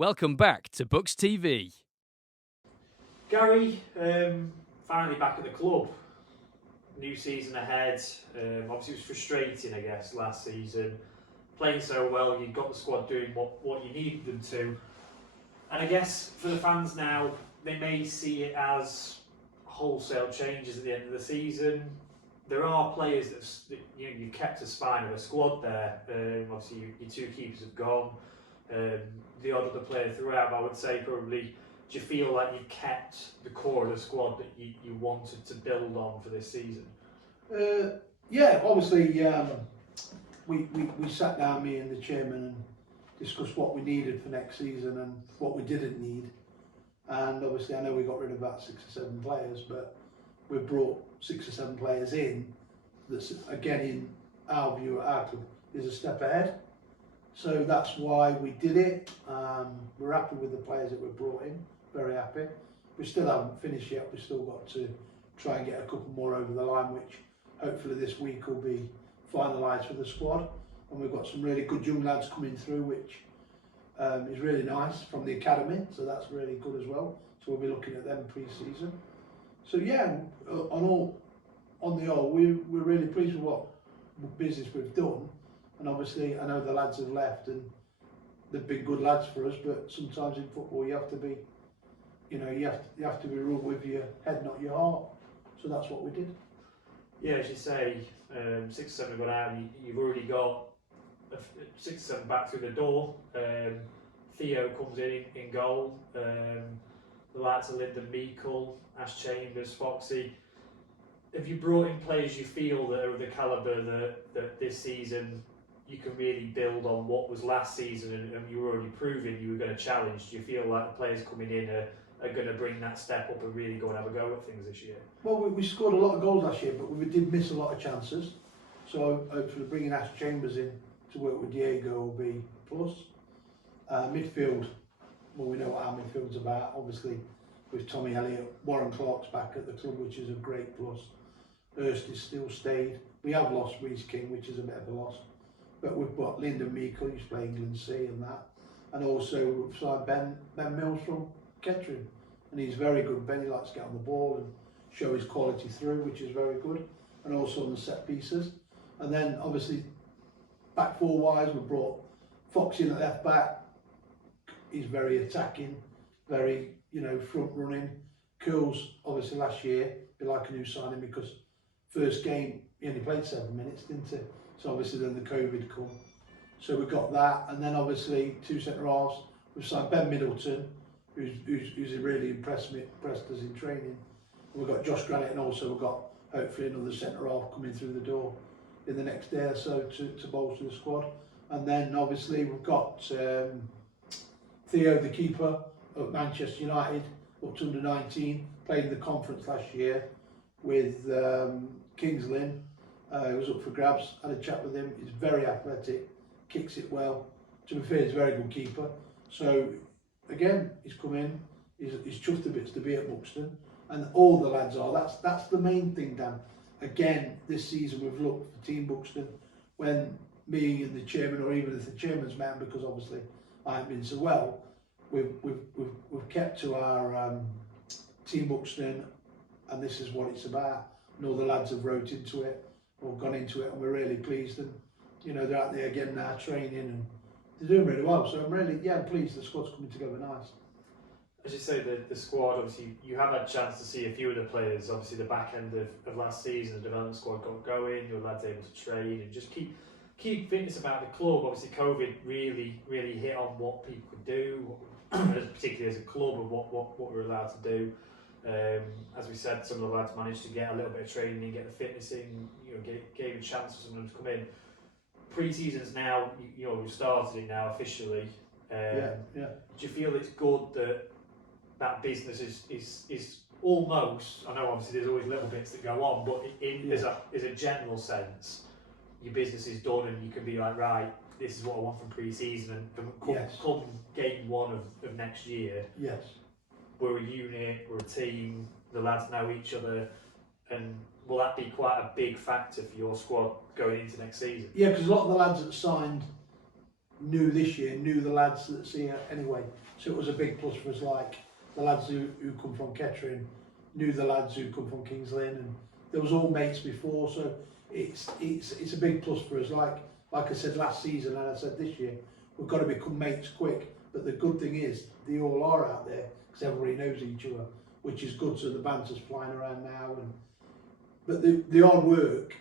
Welcome back to Bucks TV. Gary, finally back at the club. New season ahead. Obviously, it was frustrating, I guess, last season. Playing so well, you got the squad doing what you needed them to. And I guess for the fans now, they may see it as wholesale changes at the end of the season. There are players that you've kept a spine of a squad there. Obviously, your two keepers have gone. The odd other player throughout, I would say probably. Do you feel like you've kept the core of the squad that you wanted to build on for this season? Yeah, obviously we sat down, me and the chairman, and discussed what we needed for next season and what we didn't need. And obviously I know we got rid of about 6 or 7 players, but we brought 6 or 7 players in that's, again, in our view at our club, is a step ahead. So that's why we did it. We're happy with the players that we brought in, very happy. We still haven't finished yet. We've still got to try and get a couple more over the line, which hopefully this week will be finalised for the squad. And we've got some really good young lads coming through, which is really nice, from the academy, so that's really good as well. So we'll be looking at them pre-season. So yeah, on the whole, we're really pleased with what business we've done. And obviously, I know the lads have left, and they've been good lads for us. But sometimes in football, you have to be, you have to be ruled with your head, not your heart. So that's what we did. Yeah, as you say, 6 or 7 have gone out. You've already got 6 or 7 back through the door. Theo comes in goal. The likes of Lyndon Meikle, Ash Chambers, Foxy. Have you brought in players you feel that are of the calibre that this season you can really build on what was last season, and you were already proving you were going to challenge? Do you feel like the players coming in are going to bring that step up and really go and have a go at things this year? Well, we scored a lot of goals last year, but we did miss a lot of chances. So hopefully bringing Ash Chambers in to work with Diego will be plus. Midfield, well, we know what our midfield's about. Obviously, with Tommy Elliott, Warren Clark's back at the club, which is a great plus. Hurst is still stayed. We have lost Reece King, which is a bit of a loss. But we've got Lyndon Meikle, who's playing England C and that. And also we've signed Ben Mills from Kettering. And he's very good. Ben, he likes to get on the ball and show his quality through, which is very good. And also on the set pieces. And then obviously back 4 wise, we brought Fox in at left back. He's very attacking, very, front running. Curls, obviously last year, be like a new signing, because first game he only played 7 minutes, didn't he? So obviously then the COVID come. So we got that, and then obviously 2 centre halves. We've signed Ben Middleton, who's really impressed us in training. And we've got Josh Granite, and also we've got hopefully another centre half coming through the door in the next day or so to bolster the squad. And then obviously we've got Theo, the keeper at Manchester United, up to under 19, played in the conference last year with Kings Lynn. He was up for grabs, had a chat with him. He's very athletic, kicks it well. To be fair, he's a very good keeper. So again, he's come in, he's chuffed a bit to be at Buxton, and all the lads are. That's the main thing, Dan. Again, this season we've looked for Team Buxton when me and the chairman, or even if the chairman's man, because obviously I haven't been so well, we've kept to our Team Buxton, and this is what it's about. And all the lads have wrote into it, or gone into it, and we're really pleased. And they're out there again now training, and they're doing really well. So I'm really, pleased. The squad's coming together nice. As you say, the squad, obviously you have had a chance to see a few of the players. Obviously the back end of last season, the development squad got going, your lads able to train and just keep fitness about the club. Obviously COVID really hit on what people could do, particularly as a club, and what we're allowed to do. As we said, some of the lads managed to get a little bit of training and get the fitness in, gave a chance for someone to come in. Pre-season's now, we've started it now officially. Yeah. Do you feel it's good that business is almost, I know obviously there's always little bits that go on, but as a general sense, your business is done and you can be like, right, this is what I want from pre-season, and come game 1 of next year, yes, we're a unit, we're a team, the lads know each other, and will that be quite a big factor for your squad going into next season? Yeah, because a lot of the lads that signed knew this year, knew the lads that's here anyway. So it was a big plus for us, like the lads who come from Kettering knew the lads who come from Kings Lynn, and there was all mates before, so it's a big plus for us. Like I said last season, and I said this year, we've got to become mates quick. But the good thing is, they all are out there because everybody knows each other, which is good. So the banter's flying around now, but the hard work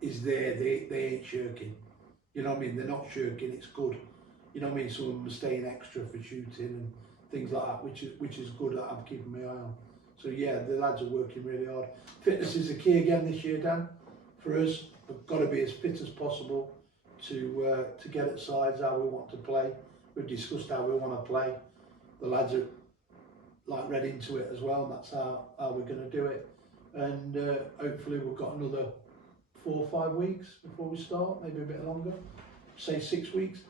is there. They ain't shirking. You know what I mean? They're not shirking. It's good. You know what I mean? Some of them are staying extra for shooting and things like that, which is good. That I'm keeping my eye on. So yeah, the lads are working really hard. Fitness is the key again this year, Dan. For us, we've got to be as fit as possible to get at sides how we want to play. We've discussed how we want to play. The lads are like read into it as well, and that's how we're going to do it. And hopefully we've got another 4 or 5 weeks before we start, maybe a bit longer. Say 6 weeks.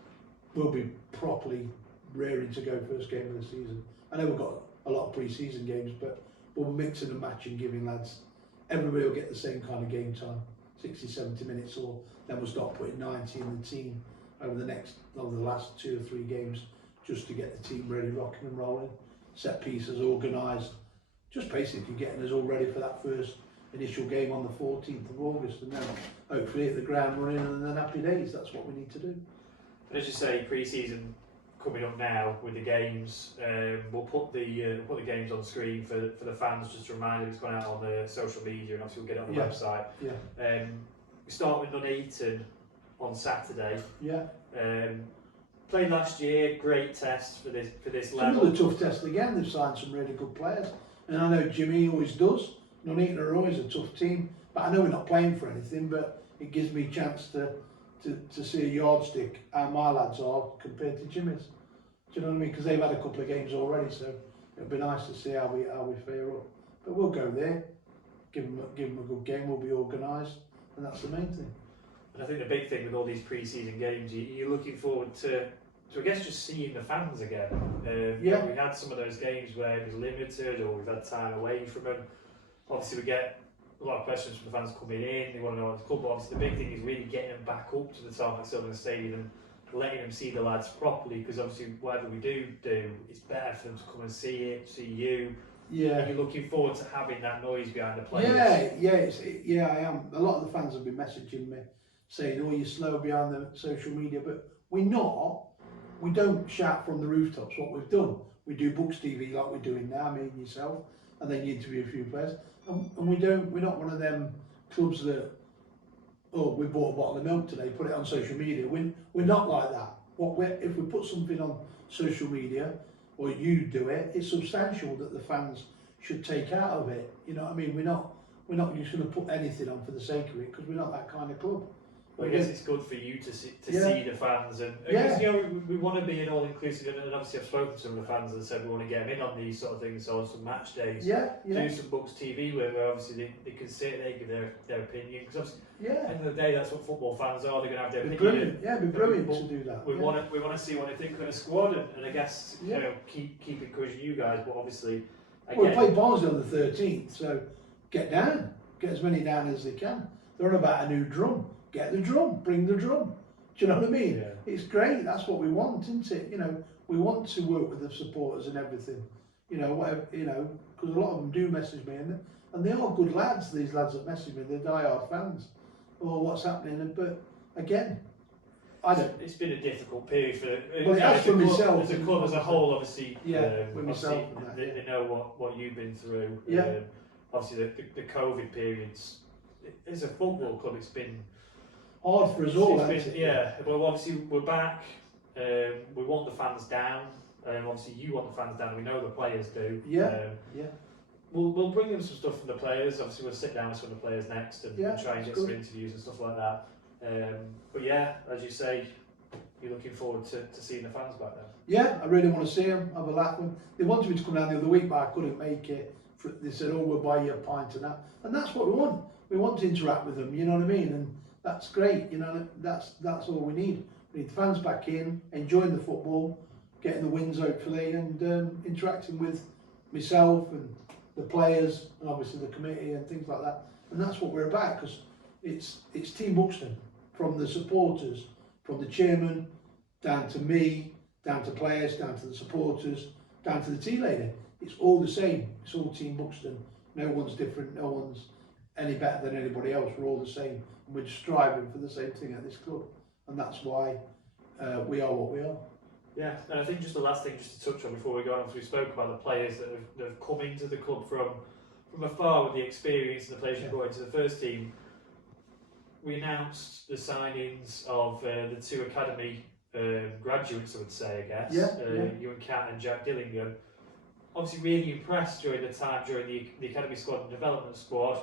We'll be properly rearing to go first game of the season. I know we've got a lot of pre-season games, but we're mixing and matching, giving lads, everybody will get the same kind of game time, 60, 70 minutes, or then we'll start putting 90 in the team over the last 2 or 3 games, just to get the team ready, rocking and rolling, set pieces organised, just basically getting us all ready for that first initial game on the 14th of August, and then hopefully hit the ground running, and then happy days. That's what we need to do. As you say, pre-season coming up now with the games. We'll put the games on screen for the fans, just to remind them it's going out on the social media, and obviously we'll get it on the website. Yeah. We start with Nuneaton on Saturday. Yeah. Played last year, great test for this level. Another tough test again. They've signed some really good players, and I know Jimmy always does. Nuneaton are always a tough team, but I know we're not playing for anything. But it gives me a chance to see a yardstick how my lads are compared to Jimmy's. Do you know what I mean? Because they've had a couple of games already, so it'll be nice to see how we fare up. But we'll go there, give them a good game. We'll be organised, and that's the main thing. And I think the big thing with all these pre-season games, you're looking forward to I guess just seeing the fans again. Yeah. We had some of those games where it was limited, or we've had time away from them. Obviously, we get a lot of questions from the fans coming in. They want to know what the club. But obviously, the big thing is really getting them back up to the top of Southern Stadium and letting them see the lads properly. Because obviously, whatever we do, it's better for them to come and see it, see you. Yeah. And you're looking forward to having that noise behind the players. I am. A lot of the fans have been messaging me saying, "Oh, you're slow behind the social media," but we're not. We don't shout from the rooftops. What we've done, we do Books TV like we're doing now, me and yourself, and then you interview a few players. And we're not one of them clubs that, oh, we bought a bottle of milk today, put it on social media. We're not like that. If we put something on social media, or you do it, it's substantial that the fans should take out of it. You know what I mean? We're not just going to put anything on for the sake of it, because we're not that kind of club. Well, I guess it's good for you to see the fans, and yeah. because, you know, we want to be an all-inclusive, and obviously I've spoken to some of the fans and said we want to get them in on these sort of things, so on some match days, do some Books TV where obviously they can sit, they give their opinion, because at the end of the day that's what football fans are. They're going to have their opinion. It'd be brilliant to do that. We want to see what they think of the squad, and I guess you know, keep encouraging you guys, but obviously again, we'll play Barnsley on the 13th, so get as many down as they can. They're on about a new drum. Get the drum, bring the drum. Do you know what I mean? Yeah. It's great. That's what we want, isn't it? You know, we want to work with the supporters and everything. You know, whatever. You know, because a lot of them do message me, and they are good lads. These lads that message me, they're diehard fans. Oh, what's happening? But again, I don't. It's been a difficult period for. Well, it has for myself. As a club as a whole, obviously. With myself. They know what you've been through. Yeah. Obviously, the COVID periods. As a football club, it's been hard for us all. Well, obviously we're back. We want the fans down. Obviously you want the fans down. We know the players do. We'll bring them some stuff from the players. Obviously we'll sit down with some of the players next and try and get some interviews and stuff like that. But yeah, as you say, you're looking forward to seeing the fans back there. Yeah, I really want to see them. Have a laugh with them. They wanted me to come down the other week, but I couldn't make it. They said, "Oh, we'll buy you a pint and that," and that's what we want. We want to interact with them. You know what I mean? And that's great. You know, that's all we need. We need the fans back in, enjoying the football, getting the wins hopefully, and interacting with myself and the players, and obviously the committee and things like that. And that's what we're about, because it's Team Buxton, from the supporters, from the chairman, down to me, down to players, down to the supporters, down to the tea lady. It's all the same. It's all Team Buxton. No one's different. No one's any better than anybody else. We're all the same. And we're just striving for the same thing at this club. And that's why we are what we are. Yeah, and I think just the last thing just to touch on before we go on, we spoke about the players that have come into the club from afar with the experience and the players who brought into the first team. We announced the signings of the two academy graduates, I would say, I guess. You and Kat and Jack Dillingham. Obviously really impressed during the time during the academy squad and development squad.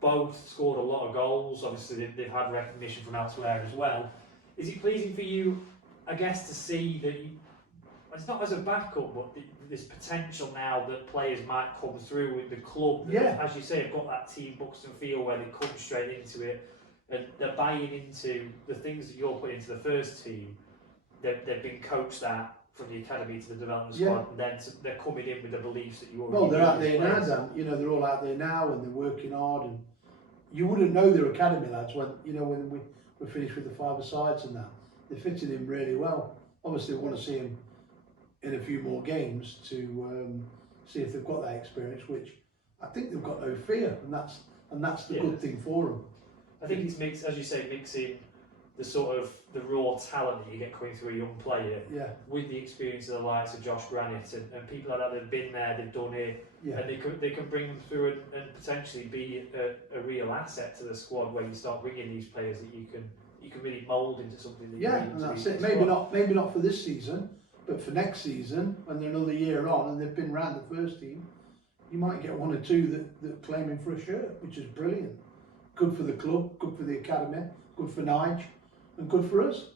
Both scored a lot of goals. Obviously they've had recognition from elsewhere as well. Is it pleasing for you, I guess, to see that it's not as a backup, but this potential now that players might come through with the club that, as you say, have got that Team Buxton feel where they come straight into it and they're buying into the things that you're putting into the first team. They've been coached that from the academy to the development squad, and then they're coming in with the beliefs that you already. Well, they're out there now, Dan. You know, they're all out there now, and they're working hard. And you wouldn't know they're academy lads when we're finished with the five-a-sides and that. They fitted in really well. Obviously, we want to see them in a few more games to see if they've got that experience, which I think they've got no fear, and that's the good thing for them. I think it's as you say, mixing the sort of the raw talent that you get coming through a young player with the experience of the likes of Josh Granite and people like that that have been there, they've done it, and they can bring them through and potentially be a real asset to the squad where you start bringing these players that you can really mould into something that and that's it. Maybe not for this season, but for next season when they're another year on and they've been around the first team, you might get one or two that claim him for a shirt, which is brilliant. Good for the club, good for the academy, good for Nige, and good for us.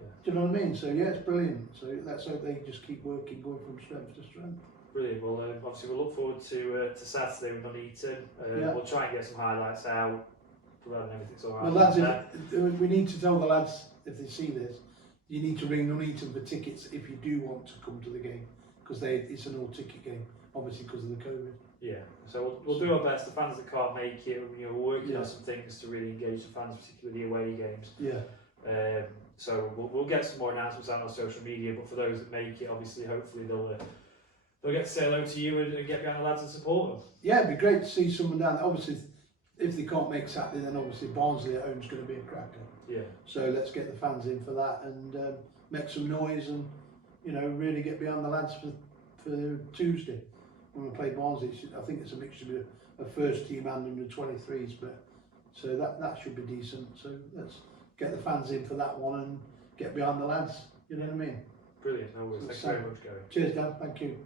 Do you know what I mean? So yeah, it's brilliant. So let's hope they just keep working, going from strength to strength. Brilliant. Well, obviously we'll look forward to Saturday with Nuneaton. We'll try and get some highlights out, providing everything's all right. Well, lads, we need to tell the lads if they see this, you need to ring Nuneaton for tickets if you do want to come to the game, because it's an all-ticket game, obviously because of the COVID. Yeah, so we'll do our best. The fans that can't make it, we're working on some things to really engage the fans, particularly the away games. So we'll get some more announcements out on social media. But for those that make it, obviously, hopefully they'll get to say hello to you and get behind the lads and support them. Yeah, it'd be great to see someone down there. Obviously, if they can't make Saturday, then obviously Barnsley at home is going to be a cracker. Yeah. So let's get the fans in for that and make some noise and really get behind the lads for Tuesday. When we play Barnsley, I think it's a mixture of first team and under 23s, but so that should be decent. So let's get the fans in for that one and get behind the lads. You know what I mean? Brilliant. No worries. Thanks very much, Gary. Cheers, Dan. Thank you.